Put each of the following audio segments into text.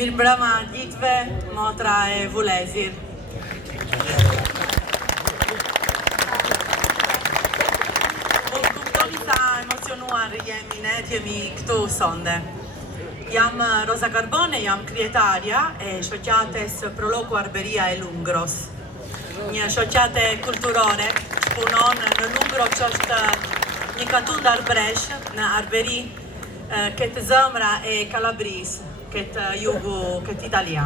Mirëmbrëma gjithëve, motra e Vulezir. Po kuptoni sa emocionuar jemi këtu sonde. Jam Rosa Carbone, jam krijetarja e shoqates Proloku Arberia e Lungros. Një shoqate kulturore që punon në Lungro, që është një katund arbresh në Arberi, këtë zëmra e Kalabris, këtë jugu, këtë Italia.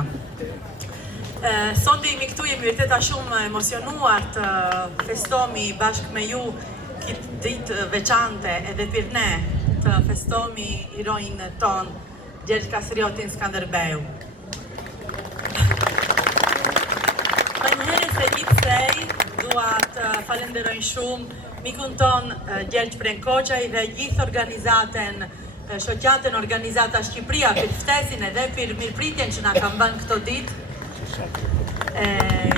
Sot jemi këtu, jemi vërteta shumë emocionuar të festomi bashkë me ju këtë ditë veçante edhe për ne të festomi heroin ton, Gjergj Kastriotin Skanderbeu. Më njëherë se gjithsej, dua të falenderojnë shumë mikun ton Gjergj Prenkoqaj dhe gjithë organizaten, shoqaten organizata Shqipëria për ftesin edhe për mirëpritjen që na kam bënë këto ditë.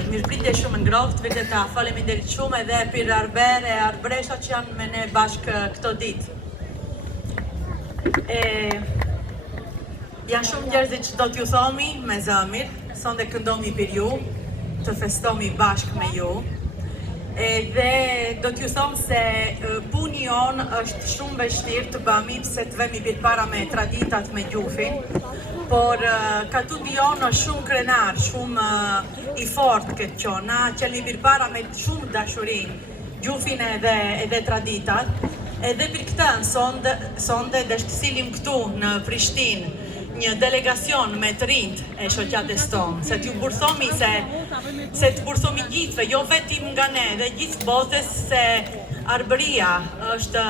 Mirëpritje shumë ngrohtë, vërtet faleminderit shumë edhe për arbreshat që janë me ne bashkë këto ditë. Janë shumë njerëzit që do t'ju thomi me zëmir, sonde këndomi për ju, të festomi bashkë me ju. Dhe do t'ju thomë se puni jonë është shumë vështirë të bëmi pse të vemi për para me traditat me gjufin, por katundi jonë është shumë krenar, shumë i fort këtë qonë. Na qëllni për para me shumë dashurin, gjufin edhe traditat, edhe për këtë sonde dhe shtësilim këtu në Prishtinë një delegacion me të rinjt e shoqates tonë, se t'ju burthomi se të burthomi gjithve, jo vetim nga ne dhe gjithë botës, se Arbëria është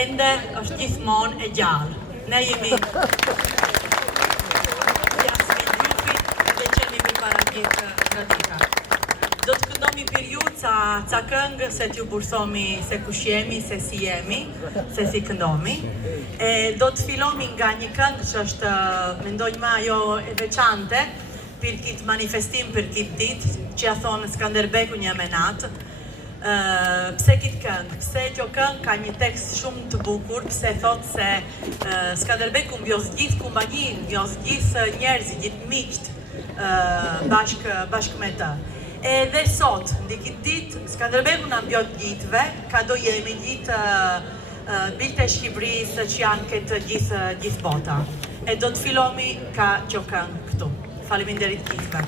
ende, është gjithmonë e gjallë. Ne jemi jasme gjufit dhe qeni për para gjithë tradita. Do të këndomi për ju ca këngë se t'ju burthomi se kush jemi, se si jemi, se si këndomi. Do të filomi nga një këngë që është, mendojmë ajo e veçante, për kitë manifestim për kitë ditë, që ja thonë Skanderbeku një menat. Pse kitë këngë? Pse kjo këngë ka një tekst shumë të bukur, pse thotë se Skanderbeku mbjoz gjithë kumbanjin, mbjoz gjithë njerëzit, gjithë miqt bashkë me të. Edhe sot, në dikit ditë, Skanderbeku në mbjot gjithve, ka do jemi gjithë bilte e Shqipërisë që janë këtë gjithë bota. E do të filomi ka që këngë këtu. Faleminderit gjithve.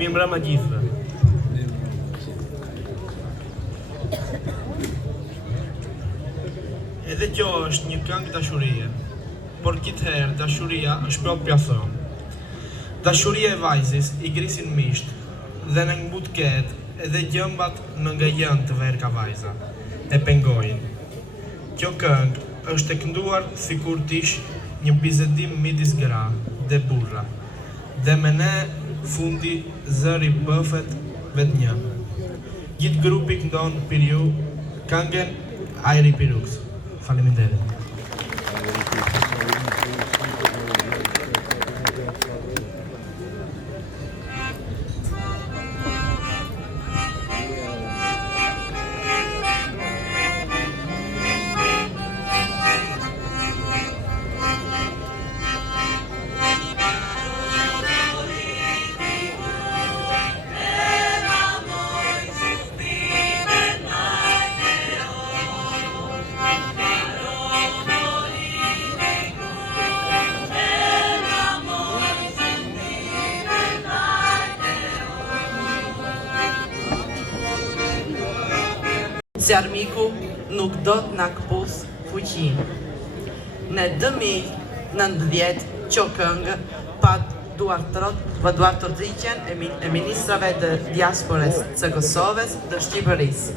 Mirëmbrëma gjithëve. Edhe kjo është një këngë dashurie, por kitëherë dashuria është plot pjathon. Dashuria e vajzis i grisin misht, dhe në ngbut ketë edhe gjëmbat në nga jënë të verë ka vajza, e pengojnë. Kjo këngë është e kënduar si kur tish një bizedim midis gra dhe burra, dhe me ne fundi zëri bëfet vetë një. Gjithë grupi këndon për ju këngën Ajri Pirux. Faleminderit. Zjarmiku nuk do të na këpus fuqinë. Në 2019 kjo këngë pat duar të rëdhikjen e ministrave të diaspores të Kosovës dhe Shqipërisë.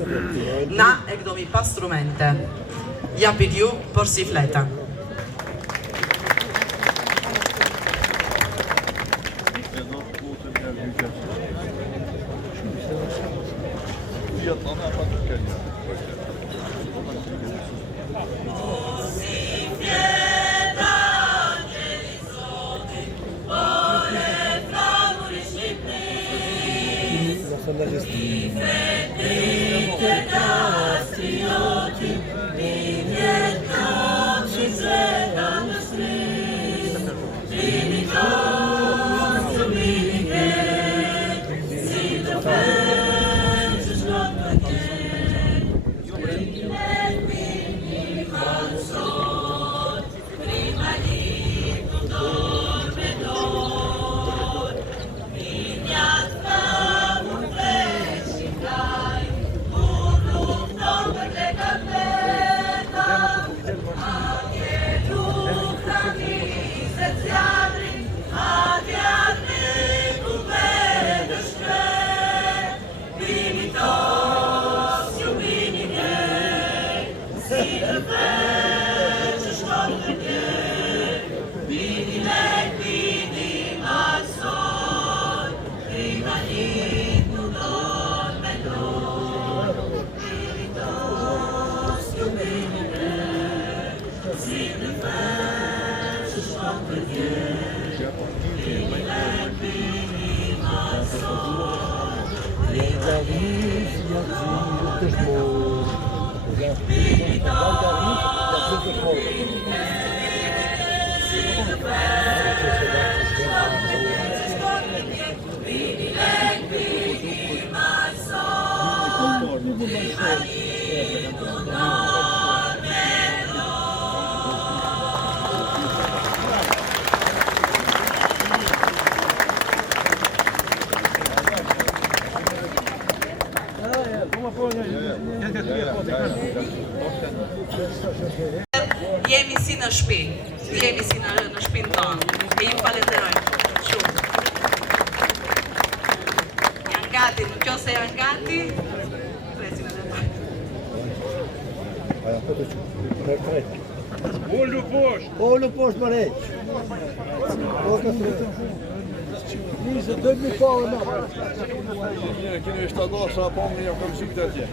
Na e këdomi pas instrumente. Ja për ju për si fleta. Jemi si në shtëpi, jemi si në shtëpinë tonë, e ju falenderojmë shumë. Janë gati, në kjo se janë gati, presim edhe pak. Olu poshtë më req. Nisë, dhe mi pavë në. Kemi 7 sa po më një kam shikët atje.